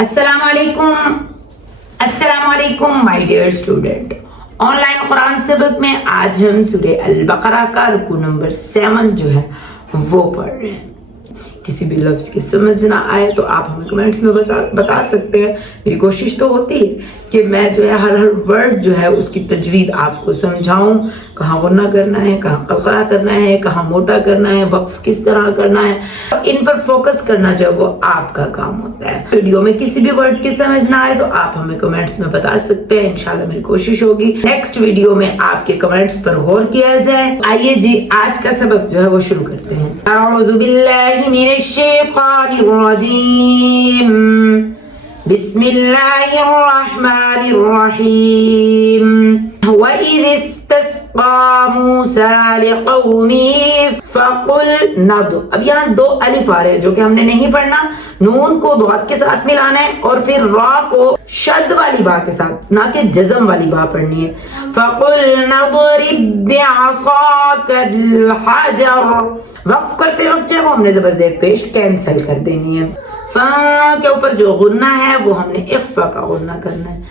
अस्सलाम वालेकुम my dear student. Online कुरान सबक में आज हम सूरह अल-बकरा का रुकू नंबर 7 जो है वो पढ़ रहे हैं। किसी भी लफ्ज की समझ ना आए तो आप हमें कमेंट्स में बता सकते हैं। मेरी कोशिश तो होती है कि मैं जो है हर वर्ड जो है उसकी तजवीद आपको समझाऊं, कहाँ गुन्ना करना है, कहाँ कलकला करना है, कहाँ मोटा करना है, वक्फ किस तरह करना है, इन पर फोकस करना जो है वो आपका काम होता है। वीडियो में किसी भी वर्ड की समझ ना आए तो आप हमें कमेंट्स में बता सकते हैं। इंशाल्लाह मेरी कोशिश होगी नेक्स्ट वीडियो में आपके कमेंट्स पर गौर किया जाए। आइए जी आज का सबक जो है वो शुरू करते हैं। अऊज़ु बिल्लाहि मिनश शैतानिर रजीम, बिस्मिल्लाहिर्रहमानिर्रहीम। वइज़ इस्तस्क़ा मूसा लिक़ौमिही फ़क़ुल नद। अब यहाँ दो अलिफ आ रहे हैं जो कि हमने नहीं पढ़ना। नून को दौत के साथ मिलाना है और फिर रा को शद वाली बा के साथ, ना कि जज़म वाली बा पढ़नी है। फ़क़ुल नज़रिब बिअसाकल हजर। वक्फ करते वक्त जो है वो हमने ज़बर ज़ेर पेश कैंसिल कर देनी है। फा के ऊपर जो गुन्ना है वो हमने इख्फा का गुन्ना करना है।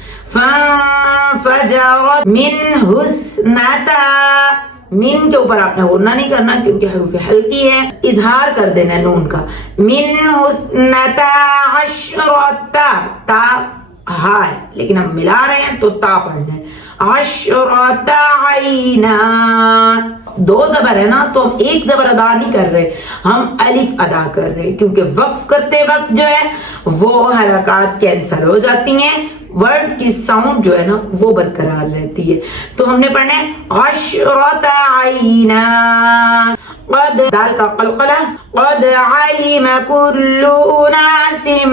फजरत मिन्हु इस्नता। मिन के ऊपर आपने गुन्ना नहीं करना क्योंकि हरूफ हल्की है। इजहार कर देना है नून का। मिन्हु इस्नता अशरता। ता हा है लेकिन हम मिला रहे हैं तो ता पढ़ना है। अशरता आईना। दो जबर है ना तो हम एक जबर अदा नहीं कर रहे, हम अलिफ अदा कर रहे हैं क्योंकि वक्फ करते वक्त जो है वो हरकत कैंसिल हो जाती हैं, वर्ड की साउंड जो है ना वो बरकरार रहती है। तो हमने पढ़ना है अशरता आईना। क़द दाल का क़लक़ला। क़द अलिम कुल्लु उनासिम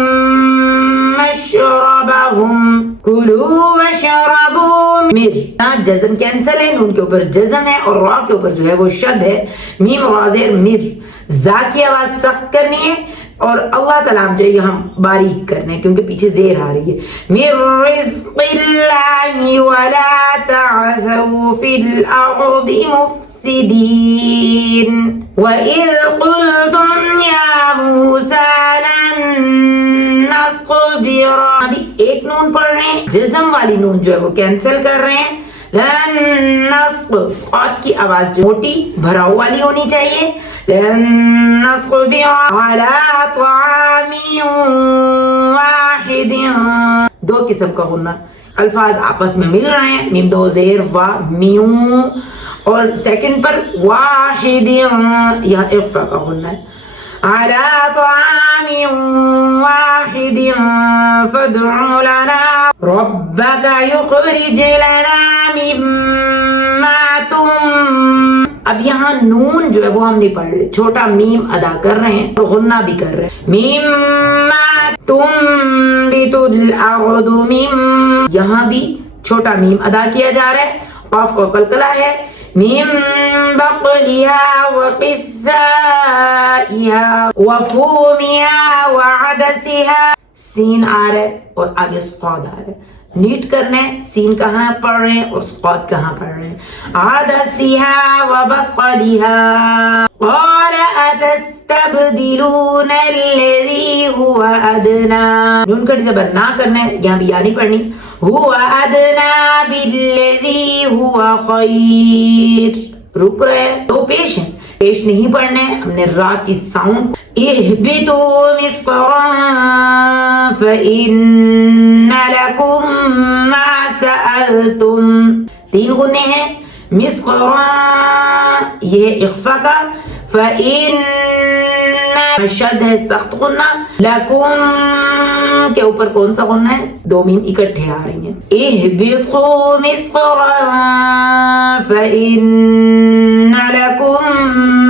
मशरबहुम कुलू वशरबू। मिर जज़म कैंसिल है, नून के ऊपर जज़म है और रा के ऊपर जो है वो शद है। मीम वाज़ेर मिर। जा की आवाज सख्त करनी है और अल्लाह का नाम जो है हम बारीक करने हैं क्योंकि पीछे जेर आ रही है। मिर रिज़्क़िल्लाहि वला तअसौ फिल अर्दि मुफ़्सिदीन। वइज़ क़ुल्तुम या मूसा लन नस्बिर। अभी एक नून पढ़ रहे हैं, जज़म वाली नून जो है वो कैंसिल कर रहे हैं। लन नस्ब साद की आवाज जो मोटी भराव वाली होनी चाहिए। लन नस्बिर अला तामिन वाहिदिन। दो किस्म का गुन्ना, अल्फाज आपस में मिल रहे हैं। मीम दो जेर वा मियू और सेकंड पर वाहिदिन, यह इख्फा का गुन्ना है। अला तामिन वाहिदिन फदउ लना रब्बका युखरिज लना मिम्मा तुम। अब यहाँ नून जो है वो हम नहीं पढ़ रहे, छोटा मीम अदा कर रहे हैं और गुन्ना भी कर रहे हैं। मिम्मा तुम्बितुल अर्दु मिम। यहाँ भी छोटा मीम अदा किया जा रहा है, काफ का कलकला है। मिम बक़लिहा व क़िस्साइहा व फूमिहा व अदसिहा। सीन आ रहा है और आगे स्क़ाद आ रहा है, नीट करना है। सीन कहाँ पढ़ रहे हैं और स्क़ाद कहाँ पढ़ रहे हैं। अदसिहा व बक़लिहा। क़ाल अतस्तबदिलून अल्लज़ी हुवा अदना। नून कड़ी ज़बर ना करना है, यहाँ भी या नहीं पढ़नी। हुवा अदना बिल्लज़ी हुवा खैर। रुक रहे हैं तो पेश है, पेश नहीं पढ़ने, हमने रा की साउंड। इहबितू मिस्क़ान फ़इन्न लकुम मा सअलतुम। तीन गुन्ने हैं। मिस्क़ान ये इख्फा का, फ़इन्न शद है सख्त गुन्ना। लकुम के ऊपर कौन सा गुन्ना है? दो मीम इकट्ठे आ रही हैं। इहबितू मिस्क़ान फ़इन्न लकुम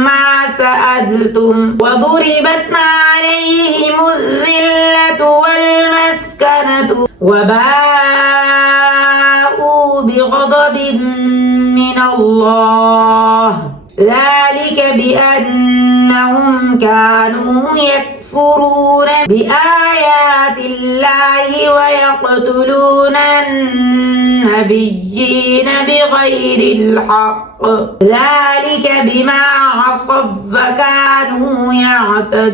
मा सअलतुम वदुरिबत अलैहिमुज़्ज़िल्लतु वल्मस्कनतु वबाऊ बिग़ज़बिन मिनल्लाह ज़ालिका बिअन्नहुम कानू यकफ़ुरून बिआयातिल्लाहि व यक़्तुलूना النبيين بغير الحق ذلك بما عصوا وكانوا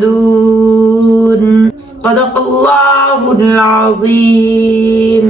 يعتدون صدق الله العظیم.